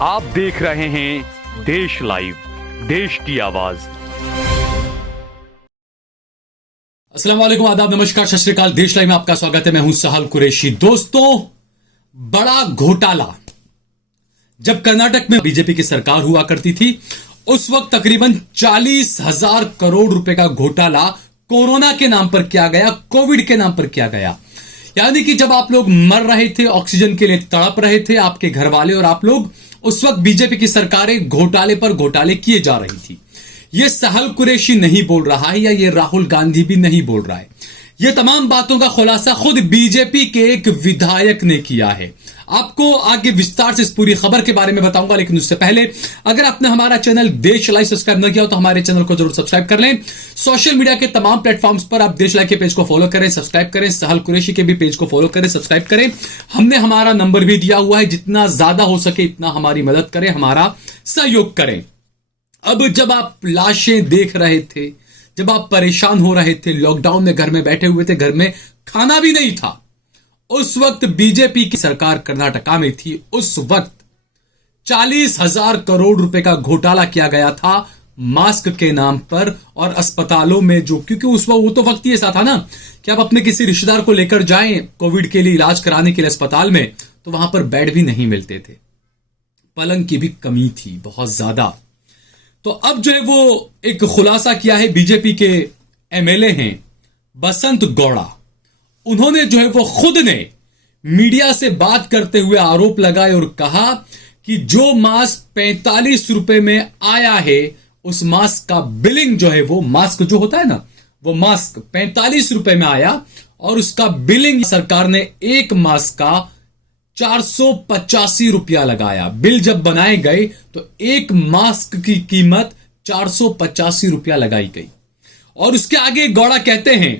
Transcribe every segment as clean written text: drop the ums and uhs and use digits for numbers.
आप देख रहे हैं देश लाइव, देश की आवाज। अस्सलाम वालेकुम, आदाब, नमस्कार, सत श्री अकाल। देश लाइव में आपका स्वागत है। मैं हूं सहल कुरैशी। दोस्तों, बड़ा घोटाला। जब कर्नाटक में बीजेपी की सरकार हुआ करती थी, उस वक्त तकरीबन 40,000 करोड़ रुपए का घोटाला कोरोना के नाम पर किया गया, कोविड के नाम पर किया गया। यानी कि जब आप लोग मर रहे थे, ऑक्सीजन के लिए तड़प रहे थे, आपके घर वाले और आप लोग, उस वक्त बीजेपी की सरकारें घोटाले पर घोटाले किए जा रही थी। ये सहल कुरैशी नहीं बोल रहा है, या ये राहुल गांधी भी नहीं बोल रहा है। ये तमाम बातों का खुलासा खुद बीजेपी के एक विधायक ने किया है। आपको आगे विस्तार से इस पूरी खबर के बारे में बताऊंगा, लेकिन उससे पहले अगर आपने हमारा चैनल देश लाइव सब्सक्राइब न किया हो तो हमारे चैनल को जरूर सब्सक्राइब कर लें। सोशल मीडिया के तमाम प्लेटफॉर्म्स पर आप देश लाइव के पेज को फॉलो करें, सब्सक्राइब करें। सहल कुरैशी के भी पेज को फॉलो करें, सब्सक्राइब करें। हमने हमारा नंबर भी दिया हुआ है, जितना ज्यादा हो सके इतना हमारी मदद करें, हमारा सहयोग करें। अब जब आप लाशें देख रहे थे, जब आप परेशान हो रहे थे, लॉकडाउन में घर में बैठे हुए थे, घर में खाना भी नहीं था, उस वक्त बीजेपी की सरकार कर्नाटका में थी। उस वक्त 40,000 करोड़ रुपए का घोटाला किया गया था मास्क के नाम पर। और अस्पतालों में जो, क्योंकि उस वक्त वो तो वक्त ही ऐसा था ना कि आप अपने किसी रिश्तेदार को लेकर जाएं कोविड के लिए इलाज कराने के लिए अस्पताल में, तो वहां पर बेड भी नहीं मिलते थे, पलंग की भी कमी थी बहुत ज्यादा। तो अब जो है वो एक खुलासा किया है, बीजेपी के एमएलए हैं बसंत गौड़ा। उन्होंने जो है वो खुद ने मीडिया से बात करते हुए आरोप लगाए और कहा कि जो मास्क 45 रुपए में आया है, उस मास्क का बिलिंग जो है वो, मास्क जो होता है ना, वो मास्क 45 रुपए में आया और उसका बिलिंग सरकार ने एक मास्क का 485 रुपया लगाया। बिल जब बनाए गए तो एक मास्क की कीमत 485 रुपया लगाई गई। और उसके आगे गौड़ा कहते हैं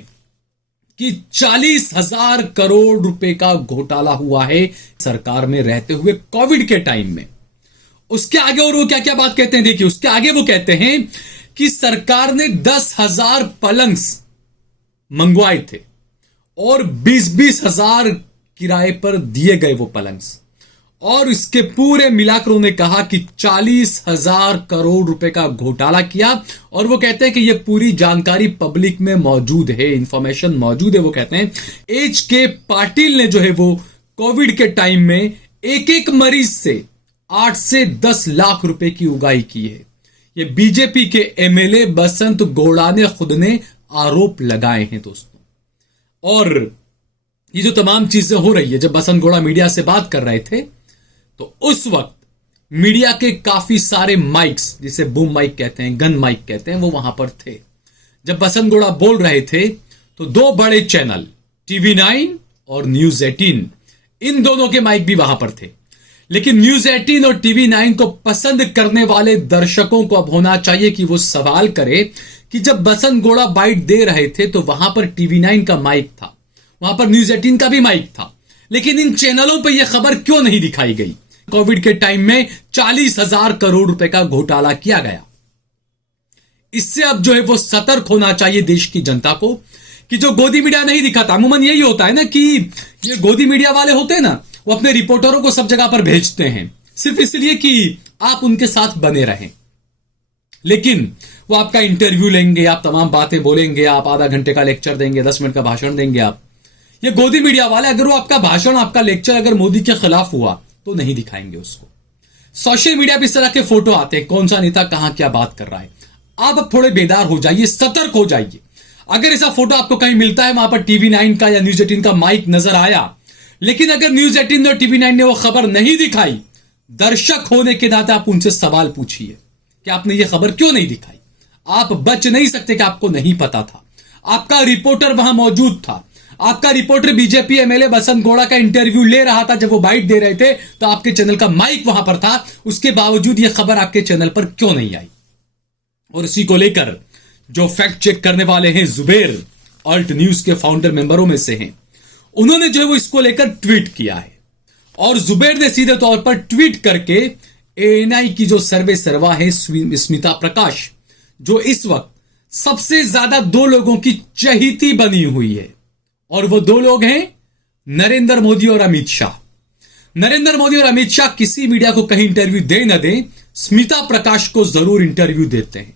कि 40,000 करोड़ रुपए का घोटाला हुआ है सरकार में रहते हुए कोविड के टाइम में। उसके आगे और वो क्या क्या बात कहते हैं, देखिए। उसके आगे वो कहते हैं कि सरकार ने 10,000 पलंग्स मंगवाए थे और 20-20 हजार किराए पर दिए गए वो पलंग्स। और इसके पूरे मिलाकर उन्होंने कहा कि 40,000 करोड़ रुपए का घोटाला किया। और वो कहते हैं कि ये पूरी जानकारी पब्लिक में मौजूद है, इंफॉर्मेशन मौजूद है। वो कहते हैं HK पाटिल ने जो है वो कोविड के टाइम में एक एक मरीज से 8 से 10 लाख रुपए की उगाही की है। ये बीजेपी के एमएलए बसंत गौड़ा ने खुद ने आरोप लगाए हैं दोस्तों। और ये जो तमाम चीजें हो रही है, जब बसंत गौड़ा मीडिया से बात कर रहे थे तो उस वक्त मीडिया के काफी सारे माइक्स, जिसे बूम माइक कहते हैं, गन माइक कहते हैं, वो वहां पर थे। जब बसंत गौड़ा बोल रहे थे तो दो बड़े चैनल TV9 और न्यूज 18, इन दोनों के माइक भी वहां पर थे। लेकिन न्यूज 18 और TV9 को पसंद करने वाले दर्शकों को अब होना चाहिए कि वो सवाल करे कि जब बसंत गौड़ा बाइट दे रहे थे तो वहां पर TV9 का माइक था, वहां पर न्यूज 18 का भी माइक था, लेकिन इन चैनलों पर यह खबर क्यों नहीं दिखाई गई? कोविड के टाइम में 40,000 करोड़ रुपए का घोटाला किया गया। इससे अब जो है वो सतर्क होना चाहिए देश की जनता को कि जो गोदी मीडिया नहीं दिखाता, अमूमन यही होता है ना कि ये गोदी मीडिया वाले होते हैं ना, वो अपने रिपोर्टरों को सब जगह पर भेजते हैं सिर्फ इसलिए कि आप उनके साथ बने रहें। लेकिन वो आपका इंटरव्यू लेंगे, आप तमाम बातें बोलेंगे, आप आधा घंटे का लेक्चर देंगे, 10 मिनट का भाषण देंगे आप। ये गोदी मीडिया वाले, अगर वो आपका भाषण, आपका लेक्चर अगर मोदी के खिलाफ हुआ तो नहीं दिखाएंगे उसको। सोशल मीडिया पर इस तरह के फोटो आते हैं, कौन सा नेता कहां क्या बात कर रहा है। आप अब थोड़े बेदार हो जाइए, सतर्क हो जाइए। अगर ऐसा फोटो आपको कहीं मिलता है, वहां पर TV9 का या न्यूज 18 का माइक नजर आया, लेकिन अगर न्यूज 18 और TV9 ने वो खबर नहीं दिखाई, दर्शक होने के नाते आप उनसे सवाल पूछिए कि आपने ये खबर क्यों नहीं दिखाई। आप बच नहीं सकते कि आपको नहीं पता था। आपका रिपोर्टर वहां मौजूद था, आपका रिपोर्टर बीजेपी एमएलए बसंत गौड़ा का इंटरव्यू ले रहा था। जब वो बाइट दे रहे थे तो आपके चैनल का माइक वहां पर था, उसके बावजूद यह खबर आपके चैनल पर क्यों नहीं आई? और इसी को लेकर जो फैक्ट चेक करने वाले हैं, जुबेर ऑल्ट न्यूज के फाउंडर मेंबरों में से हैं, उन्होंने जो है वो इसको लेकर ट्वीट किया है। और जुबेर ने सीधे तौर पर ट्वीट करके ANI की जो सर्वे सर्वा है स्मिता प्रकाश, जो इस वक्त सबसे ज्यादा दो लोगों की चहेती बनी हुई है, और वो दो लोग हैं नरेंद्र मोदी और अमित शाह। नरेंद्र मोदी और अमित शाह किसी मीडिया को कहीं इंटरव्यू दे न दे, स्मिता प्रकाश को जरूर इंटरव्यू देते हैं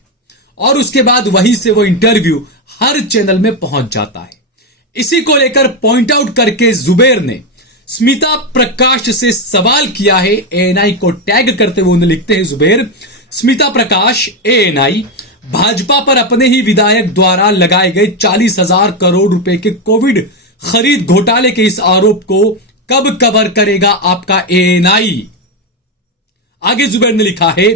और उसके बाद वहीं से वो इंटरव्यू हर चैनल में पहुंच जाता है। इसी को लेकर पॉइंट आउट करके जुबैर ने स्मिता प्रकाश से सवाल किया है। एएनआई को टैग करते हुए उन्हें लिखते हैं जुबैर, स्मिता प्रकाश एएनआई, भाजपा पर अपने ही विधायक द्वारा लगाए गए 40,000 करोड़ रुपए के कोविड खरीद घोटाले के इस आरोप को कब कवर करेगा आपका एएनआई। आगे जुबैर ने लिखा है,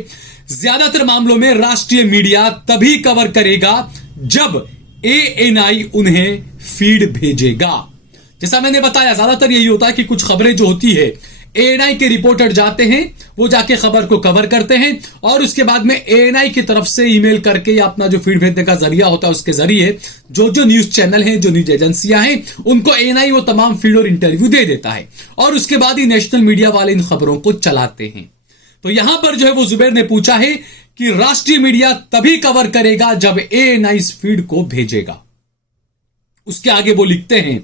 ज्यादातर मामलों में राष्ट्रीय मीडिया तभी कवर करेगा जब एएनआई उन्हें फीड भेजेगा। जैसा मैंने बताया, ज्यादातर यही होता है कि कुछ खबरें जो होती है एएनआई के रिपोर्टर जाते हैं, वो जाके खबर को कवर करते हैं और उसके बाद में एएनआई की तरफ से ईमेल करके या अपना जो फीड भेजने का जरिया होता है उसके जरिए जो न्यूज चैनल हैं, जो न्यूज एजेंसियां हैं, उनको एएनआई वो तमाम फीड और इंटरव्यू दे देता है और उसके बाद ही नेशनल मीडिया वाले इन खबरों को चलाते हैं। तो यहां पर जो है वो जुबैर ने पूछा है कि राष्ट्रीय मीडिया तभी कवर करेगा जब एएनआई इस फीड को भेजेगा। उसके आगे वो लिखते हैं,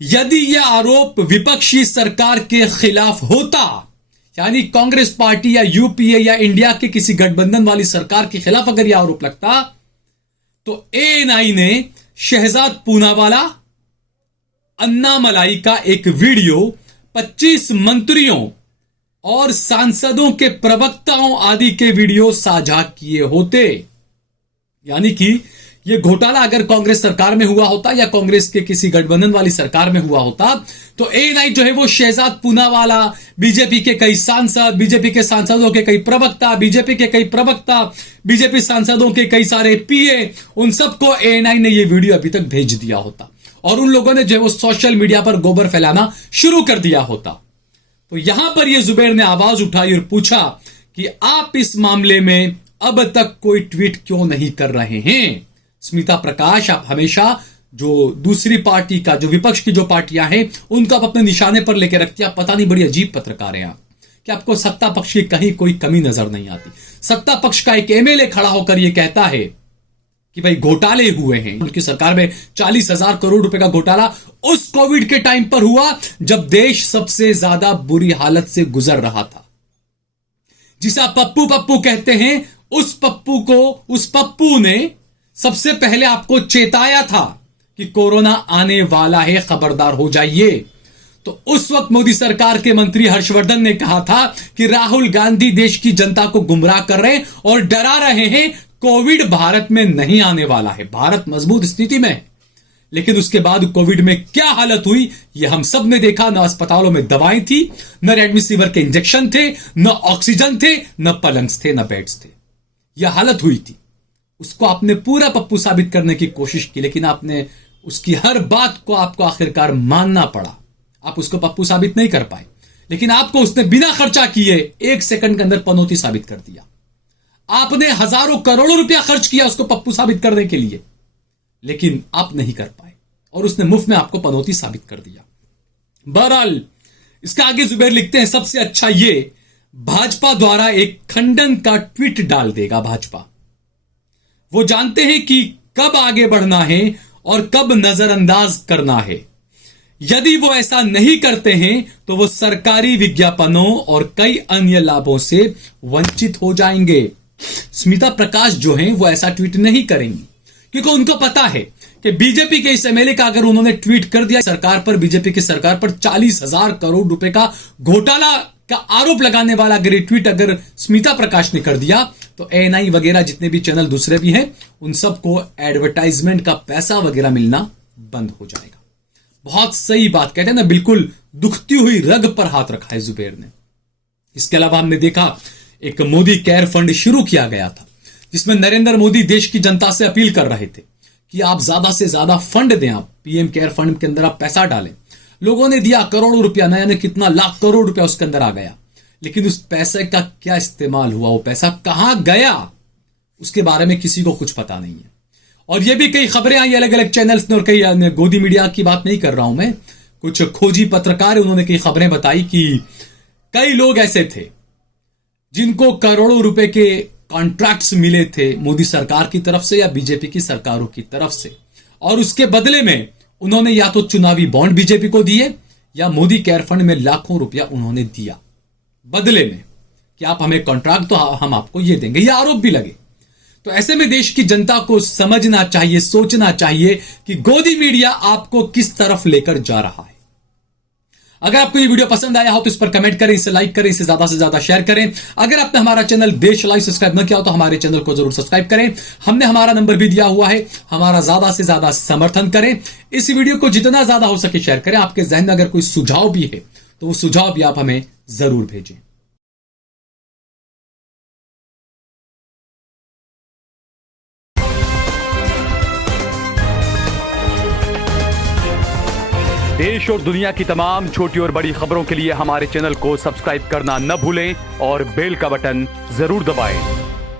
यदि यह आरोप विपक्षी सरकार के खिलाफ होता, यानी कांग्रेस पार्टी या यूपीए या इंडिया के किसी गठबंधन वाली सरकार के खिलाफ अगर यह आरोप लगता, तो एएनआई ने शहजाद पूनावाला, अन्नामलाई का एक वीडियो 25 मंत्रियों और सांसदों के प्रवक्ताओं आदि के वीडियो साझा किए होते। यानी कि यह घोटाला अगर कांग्रेस सरकार में हुआ होता या कांग्रेस के किसी गठबंधन वाली सरकार में हुआ होता, तो एएनआई जो है वो शहजाद पूनावाला, बीजेपी के कई सांसद, बीजेपी के सांसदों के कई प्रवक्ता, बीजेपी के कई प्रवक्ता, बीजेपी सांसदों के कई सारे पीए, उन सबको एएनआई ने यह वीडियो अभी तक भेज दिया होता और उन लोगों ने जो है वो सोशल मीडिया पर गोबर फैलाना शुरू कर दिया होता। तो यहां पर यह जुबैर ने आवाज उठाई और पूछा कि आप इस मामले में अब तक कोई ट्वीट क्यों नहीं कर रहे हैं। स्मिता प्रकाश, आप हमेशा जो दूसरी पार्टी का, जो विपक्ष की जो पार्टियां हैं, उनको आप अपने निशाने पर लेकर रखती हैं। पता नहीं, बड़ी अजीब पत्रकार हैं आप कि आपको सत्ता पक्ष की कहीं कोई कमी नजर नहीं आती। सत्ता पक्ष का एक एमएलए खड़ा होकर यह कहता है कि भाई घोटाले हुए हैं, उनकी सरकार में 40,000 करोड़ रुपए का घोटाला उस कोविड के टाइम पर हुआ जब देश सबसे ज्यादा बुरी हालत से गुजर रहा था। जिसे आप पप्पू पप्पू कहते हैं, उस पप्पू ने सबसे पहले आपको चेताया था कि कोरोना आने वाला है, खबरदार हो जाइए। तो उस वक्त मोदी सरकार के मंत्री हर्षवर्धन ने कहा था कि राहुल गांधी देश की जनता को गुमराह कर रहे हैं और डरा रहे हैं, कोविड भारत में नहीं आने वाला है, भारत मजबूत स्थिति में है। लेकिन उसके बाद कोविड में क्या हालत हुई यह हम सब ने देखा। न अस्पतालों में दवाएं थी, न रेमडेसिविर के इंजेक्शन थे, न ऑक्सीजन थे, न पलंग्स थे, न बेड्स थे। यह हालत हुई थी। उसको आपने पूरा पप्पू साबित करने की कोशिश की, लेकिन आपने उसकी हर बात को आपको आखिरकार मानना पड़ा। आप उसको पप्पू साबित नहीं कर पाए, लेकिन आपको उसने बिना खर्चा किए 1 सेकंड के अंदर पनौती साबित कर दिया। आपने हजारों करोड़ों रुपया खर्च किया उसको पप्पू साबित करने के लिए, लेकिन आप नहीं कर पाए और उसने मुफ्त में आपको पनौती साबित कर दिया। बहरहाल इसका आगे जुबैर लिखते हैं, सबसे अच्छा ये भाजपा द्वारा एक खंडन का ट्वीट डाल देगा। भाजपा वो जानते हैं कि कब आगे बढ़ना है और कब नजरअंदाज करना है। यदि वो ऐसा नहीं करते हैं तो वो सरकारी विज्ञापनों और कई अन्य लाभों से वंचित हो जाएंगे। स्मिता प्रकाश जो हैं वो ऐसा ट्वीट नहीं करेंगी, क्योंकि उनको पता है कि बीजेपी के इस एमएलए का अगर उन्होंने ट्वीट कर दिया सरकार पर, बीजेपी की सरकार पर 40,000 करोड़ रुपए का घोटाला का आरोप लगाने वाला अगर ये ट्वीट अगर स्मिता प्रकाश ने कर दिया, तो एएनआई वगैरह जितने भी चैनल दूसरे भी हैं, उन सबको एडवर्टाइजमेंट का पैसा वगैरह मिलना बंद हो जाएगा। बहुत सही बात कहते हैं ना, बिल्कुल दुखती हुई रग पर हाथ रखा है जुबैर ने। इसके अलावा हमने देखा एक मोदी केयर फंड शुरू किया गया था, जिसमें नरेंद्र मोदी देश की जनता से अपील कर रहे थे कि आप ज्यादा से ज्यादा फंड दें, आप पीएम केयर फंड के अंदर आप पैसा डालें। लोगों ने दिया करोड़ों रुपया, नया ने कितना लाख करोड़ रुपया उसके अंदर आ गया, लेकिन उस पैसे का क्या इस्तेमाल हुआ, वो पैसा कहां गया, उसके बारे में किसी को कुछ पता नहीं है। और ये भी कई खबरें आई अलग अलग चैनल्स ने, और कई गोदी मीडिया की बात नहीं कर रहा हूं मैं, कुछ खोजी पत्रकार उन्होंने कई खबरें बताई कि कई लोग ऐसे थे जिनको करोड़ों रुपए के कॉन्ट्रैक्ट्स मिले थे मोदी सरकार की तरफ से या बीजेपी की सरकारों की तरफ से, और उसके बदले में उन्होंने या तो चुनावी बॉन्ड बीजेपी को दिए या मोदी केयर फंड में लाखों रुपया उन्होंने दिया बदले में कि आप हमें कॉन्ट्रैक्ट तो हम आपको ये देंगे, ये आरोप भी लगे। तो ऐसे में देश की जनता को समझना चाहिए, सोचना चाहिए कि गोदी मीडिया आपको किस तरफ लेकर जा रहा है। अगर आपको ये वीडियो पसंद आया हो तो इस पर कमेंट करें, इसे लाइक करें, इसे ज्यादा से ज्यादा शेयर करें। अगर आपने हमारा चैनल देश लाइव सब्सक्राइब न किया हो तो हमारे चैनल को जरूर सब्सक्राइब करें। हमने हमारा नंबर भी दिया हुआ है, हमारा ज्यादा से ज्यादा समर्थन करें। इस वीडियो को जितना ज्यादा हो सके शेयर करें। आपके जहन में अगर कोई सुझाव भी है तो वो सुझाव भी आप हमें जरूर भेजें। देश और दुनिया की तमाम छोटी और बड़ी खबरों के लिए हमारे चैनल को सब्सक्राइब करना न भूलें और बेल का बटन जरूर दबाएं।